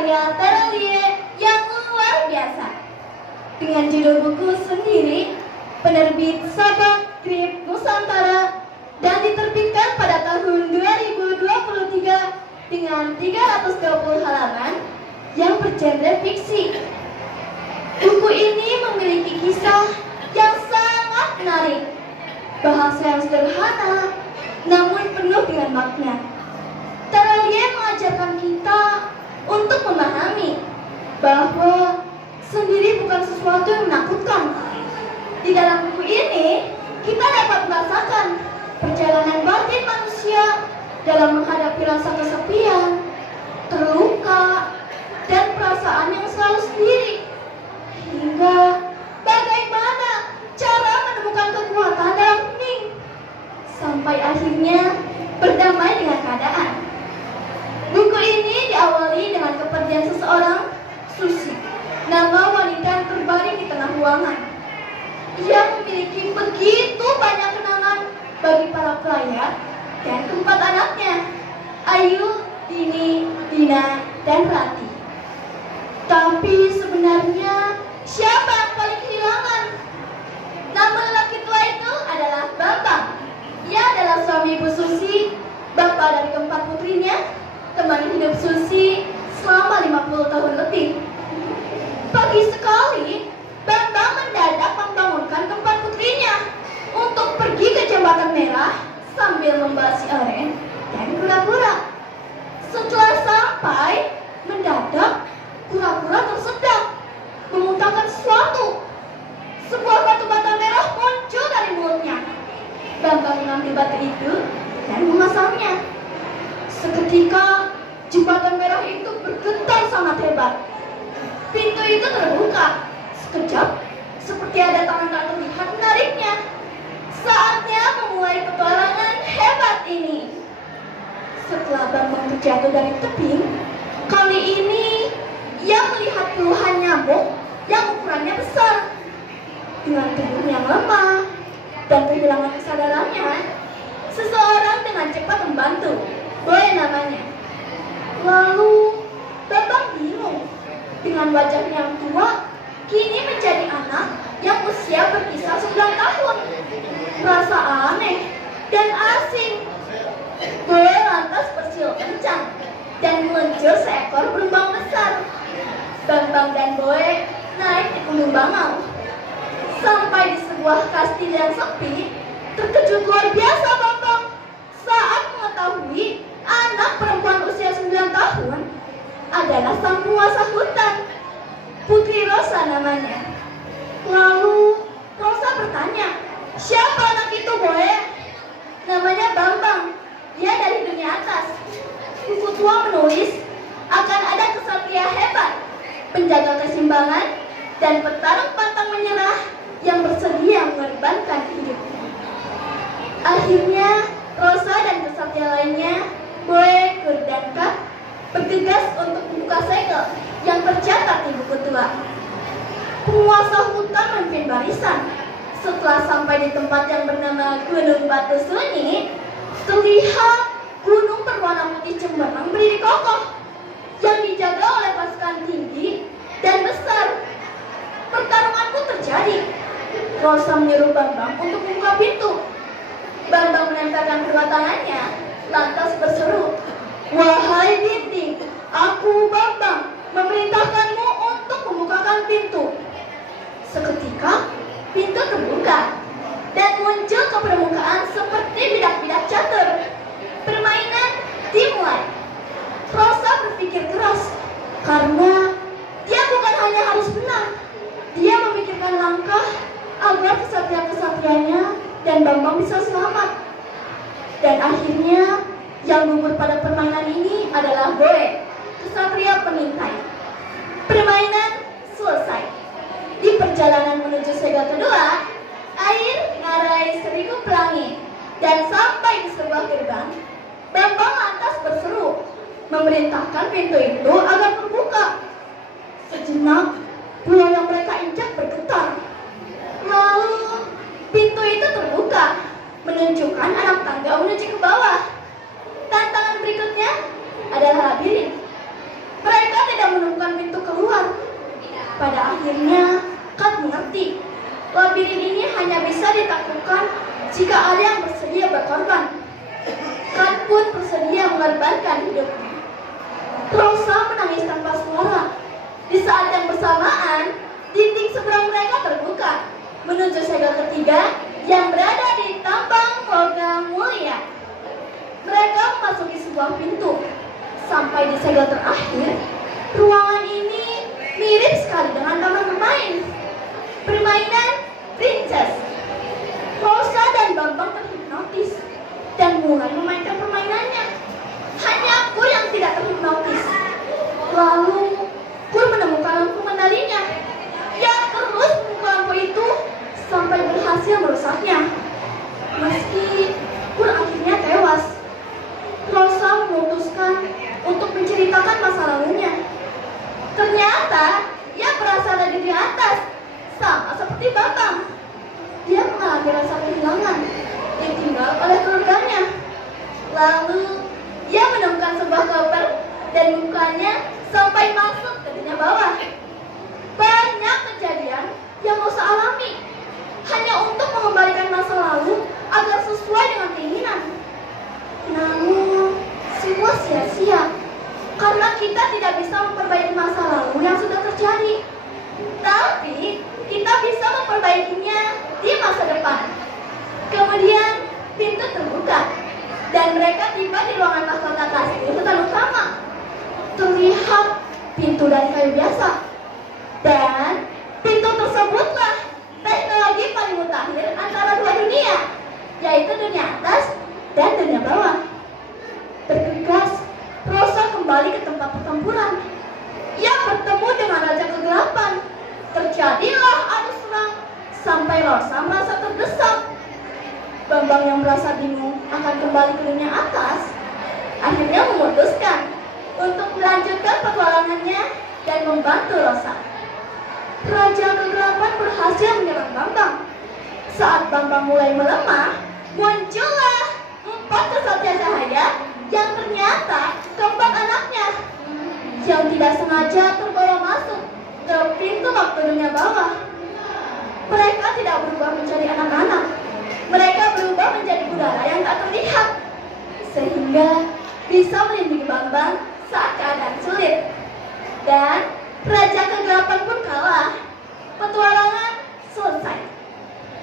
karya Terelie yang luar biasa. Dengan judul buku sendiri, penerbit Sabang Grip Nusantara, dan diterbitkan pada tahun 2023 dengan 320 halaman yang bergenre fiksi. Buku ini memiliki kisah yang sangat menarik, bahasa yang sederhana namun penuh dengan makna. Terelie mengajarkan kita untuk memahami bahwa sendiri bukan sesuatu yang menakutkan. Di dalam buku ini, kita dapat merasakan perjalanan batin manusia dalam menghadapi rasa kesepian, terluka, dan perasaan yang selalu sendiri. Hingga bagaimana cara menemukan kekuatan dalam hening, sampai akhirnya berdamai dengan keadaan. Buku ini diawali dengan kepergian seseorang, Susi, nama wanita yang terbaring di tengah ruangan. Ia memiliki begitu banyak kenangan bagi para pelayat dan keempat anaknya, Ayu, Dini, Dina, dan Rati. Tapi sebenarnya siapa yang paling kehilangan? Nama lelaki tua itu adalah Bambang. Ia adalah suami Ibu Susi, bapak dari keempat putrinya, teman hidup Susi selama 50 tahun lebih. Pagi sekali, Bambang mendadak membangunkan keempat putrinya untuk pergi ke Jembatan Merah sambil membawa si Aren dan kura-kura. Setelah sampai, mendadak kura-kura tersedak memuntahkan sesuatu. Sebuah batu bata merah muncul dari mulutnya. Bambang mengambil batu itu dan memasangnya. Seketika jembatan merah itu bergetar sangat hebat. Pintu itu terbuka. Sekejap, seperti ada tangan tak terlihat menariknya. Saatnya memulai petualangan hebat ini. Setelah Bambang terjatuh dari tebing, kali ini ia melihat puluhan nyamuk yang ukurannya besar. Dengan tubuh yang lemah dan kehilangan kesadarannya, seseorang dengan cepat membantu. Boy namanya. Lalu Bambang bingung. Dengan wajah yang tua, kini menjadi anak yang usia berkisar 9 tahun. Merasa aneh dan asing. Boy lantas bersiul kencang dan muncul seekor beruang besar. Bambang dan Boy naik di punggung bangau. Sampai di sebuah kastil yang sepi, terkejut luar biasa Bambang saat mengetahui anak perempuan usia 9 tahun adalah sang penguasa hutan, Putri Rosa namanya. Lalu Rosa bertanya, siapa anak itu, Boy? Namanya Bambang, dia dari dunia atas. Buku tua menulis akan ada kesatria hebat, penjaga keseimbangan, dan petarung pantang menyerah yang bersedia mengorbankan hidupnya. Akhirnya Rosa dan kesatria lainnya, Boy, Kur, dan Kak, bergegas untuk membuka segel yang tercatat di buku tua. Penguasa hutan memimpin barisan. Setelah sampai di tempat yang bernama Gunung Batu Sunyi, terlihat gunung berwarna putih cemerlang berdiri kokoh yang dijaga oleh pasukan tinggi dan besar. Pertarungan pun terjadi. Rosa menyuruh Bambang untuk membuka pintu. Bambang menempelkan kedua tangannya, lantas berseru, "Wahai dinding, aku Bambang memerintahkanmu untuk membukakan pintu." Seketika, pintu terbuka dan muncul ke permukaan seperti bidak-bidak catur. Permainan dimulai. Rosa berpikir keras karena dia bukan hanya harus menang, dia memikirkan langkah agar kesatria-kesatrianya dan Bambang bisa selamat. Dan akhirnya yang gugur pada permainan ini adalah Boy, kesatria pengintai. Permainan selesai. Di perjalanan menuju segel kedua, air ngarai 1000 pelangi dan sampai di sebuah gerbang, Bambang lantas berseru, memerintahkan pintu itu agar terbuka. Sejenak, pulau yang mereka injak bergetar. Lalu pintu itu terbuka, menunjukkan anak tangga menuju ke bawah. Tantangan berikutnya adalah labirin. Mereka tidak Pada akhirnya, Kat mengerti. Labirin ini hanya bisa ditaklukkan jika ada yang bersedia berkorban. Kat pun bersedia mengorbankan hidupnya. Rosa menangis tanpa suara. Di saat yang bersamaan, dinding seberang mereka terbuka menuju segel ketiga yang berada di tambang logam mulia. Mereka memasuki sebuah pintu. Sampai di segel terakhir, ruangan ini mirip sekali dengan taman bermain. Permainan princess. Rosa dan Bambang terhipnotis dan mulai memainkan permainannya. Hanya aku yang tidak terhipnotis. Lalu, Pur menemukan lampu menalinya yang terus memukul lampu itu sampai berhasil merusaknya. Meski Pur akhirnya tewas, Rosa memutuskan untuk menceritakan masa lalunya. Ternyata ia berasal dari di atas, sama seperti Bambang. Dia mengalami rasa kehilangan, ditinggal oleh keluarganya. Lalu ia menemukan sebuah koper dan bukanya sampai masuk ke dunia bawah. Banyak kejadian yang Rosa alami hanya untuk mengembalikan masa lalu agar sesuai dengan keinginan. Namun semua sia-sia karena kita tidak bisa memperbaiki masa lalu yang sudah terjadi. Tapi kita bisa memperbaikinya di masa depan. Kemudian pintu terbuka dan mereka tiba di ruangan mahkota kastil hutan utama. Terlihat pintu dari kayu biasa. Dan pintu tersebutlah teknologi paling mutakhir antara dua dunia, yaitu dunia atas dan dunia bawah. Bergegas, Rosa kembali ke tempat pertempuran. Ia bertemu dengan Raja Kegelapan. Terjadilah adu serang sampai Rosa merasa terdesak. Bambang yang merasa bingung akan kembali ke dunia atas akhirnya memutuskan untuk melanjutkan petualangannya dan membantu Rosa. Raja Kegelapan berhasil menyerang Bambang. Saat Bambang mulai melemah, muncullah 4 kesatria cahaya yang ternyata keempat anaknya yang tidak sengaja terbawa masuk ke pintu waktu dunia bawah. Mereka tidak berubah menjadi anak-anak. Mereka berubah menjadi udara yang tak terlihat, sehingga bisa melindungi Bambang saat keadaan sulit. Dan Raja Kegelapan pun kalah. Petualangan selesai.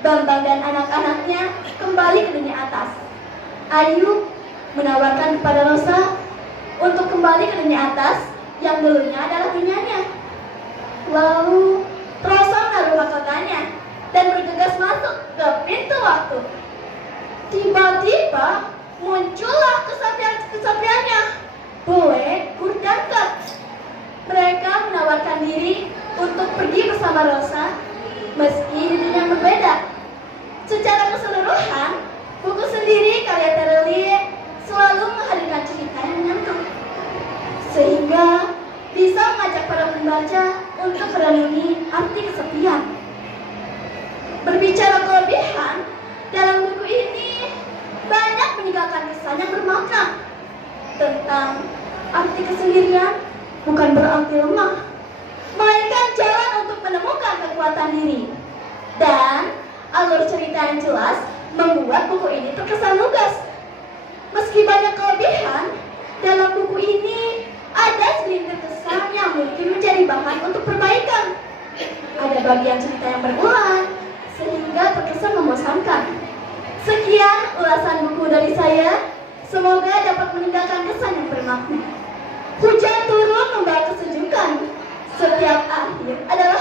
Bambang dan anak-anaknya kembali ke dunia atas. Ayu menawarkan kepada Rosa untuk kembali ke dunia atas yang dulunya adalah dunianya. Lalu Rosa menaruh mahkotanya dan bergegas masuk ke pintu waktu. Tiba-tiba muncullah kesatria-kesatrianya, Boe, Gur, dan Ket. Mereka menawarkan diri untuk pergi bersama Rosa meski di dunia yang berbeda. Secara keseluruhan, buku sendiri karya Terelie selalu menghadirkan cerita yang menyentuh, sehingga bisa mengajak para pembaca untuk merenungi arti kesepian. Berbicara kelebihan, dalam buku ini banyak meninggalkan kesan yang bermakna tentang arti kesendirian bukan berarti lemah, melainkan jalan untuk menemukan kekuatan diri. Dan alur cerita yang jelas membuat buku ini terkesan lugas. Meski banyak kelebihan, dalam buku ini ada segelintir kesan yang mungkin menjadi bahan untuk perbaikan. Ada bagian cerita yang berulang, sehingga terkesan membosankan. Sekian ulasan buku dari saya. Semoga dapat meninggalkan kesan yang bermakna. Hujan turun membawa kesejukan. Setiap akhir adalah